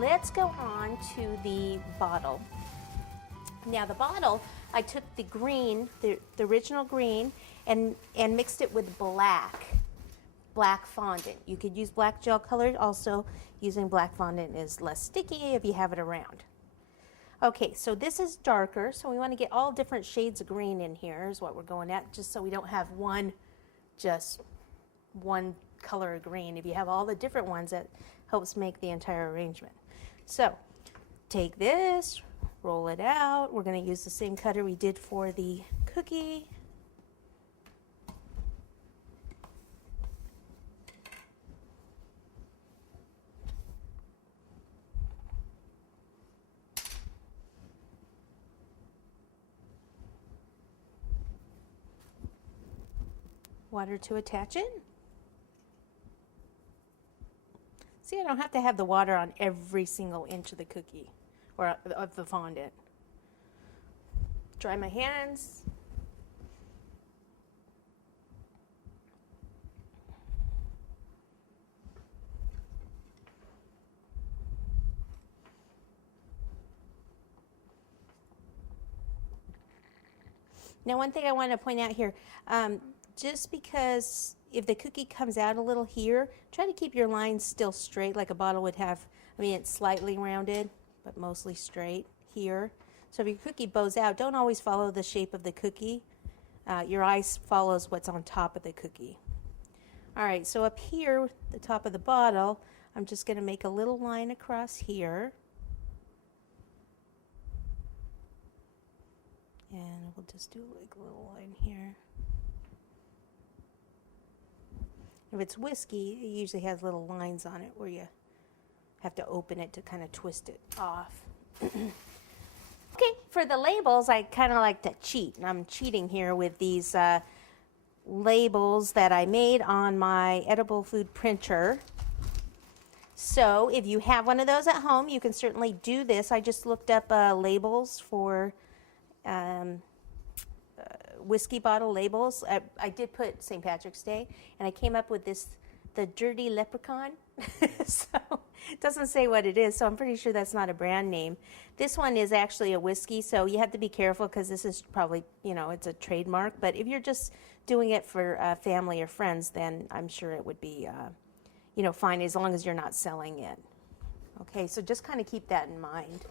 let's go on to the bottle. Now the bottle, I took the green, the original green, and mixed it with black fondant. You could use black gel color. Also, using black fondant is less sticky if you have it around. Okay, so this is darker, so we want to get all different shades of green in here is what we're going at, just so we don't have just one color of green. If you have all the different ones, that helps make the entire arrangement. So take this, roll it out. We're going to use the same cutter we did for the cookie. Water to attach it. See, I don't have to have the water on every single inch of the cookie or of the fondant. Dry my hands. Now, one thing I want to point out here, just because if the cookie comes out a little here, try to keep your lines still straight like a bottle would have. I mean, it's slightly rounded, but mostly straight here. So if your cookie bows out, don't always follow the shape of the cookie. Your eye follows what's on top of the cookie. All right, so up here, the top of the bottle, I'm just going to make a little line across here. And we'll just do like a little line here. If it's whiskey, it usually has little lines on it where you have to open it to kind of twist it off. Okay, for the labels, I kind of like to cheat. And I'm cheating here with these labels that I made on my edible food printer. So if you have one of those at home, you can certainly do this. I just looked up labels for whiskey bottle labels. I did put St. Patrick's Day, and I came up with this, the Dirty Leprechaun. So it doesn't say what it is, so I'm pretty sure that's not a brand name. This one is actually a whiskey, so you have to be careful because this is probably, you know, it's a trademark. But if you're just doing it for family or friends, then I'm sure it would be, you know, fine as long as you're not selling it. Okay, so just kind of keep that in mind.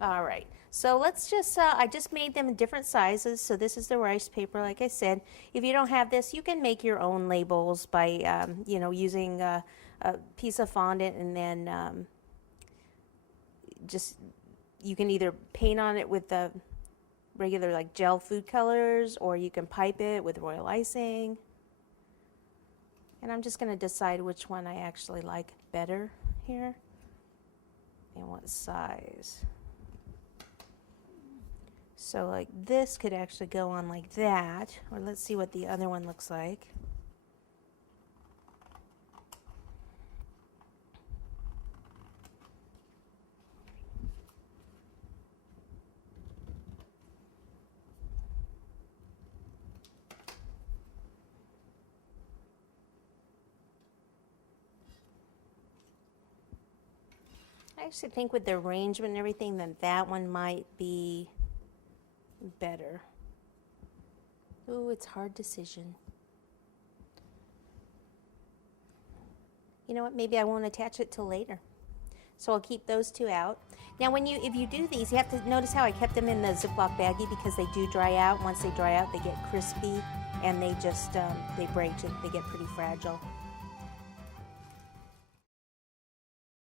All right, so let's just, I just made them in different sizes. So this is the rice paper, like I said. If you don't have this, you can make your own labels by, you know, using a piece of fondant, and then just, you can either paint on it with the regular like gel food colors, or you can pipe it with royal icing. And I'm just going to decide which one I actually like better here and what size. So like this could actually go on like that, or let's see what the other one looks like. I actually think with the arrangement and everything, then that one might be better. Ooh, it's a hard decision. You know what, maybe I won't attach it till later. So I'll keep those two out. Now if you do these, you have to notice how I kept them in the Ziploc baggie, because they do dry out. Once they dry out, they get crispy, and they just, they break, they get pretty fragile.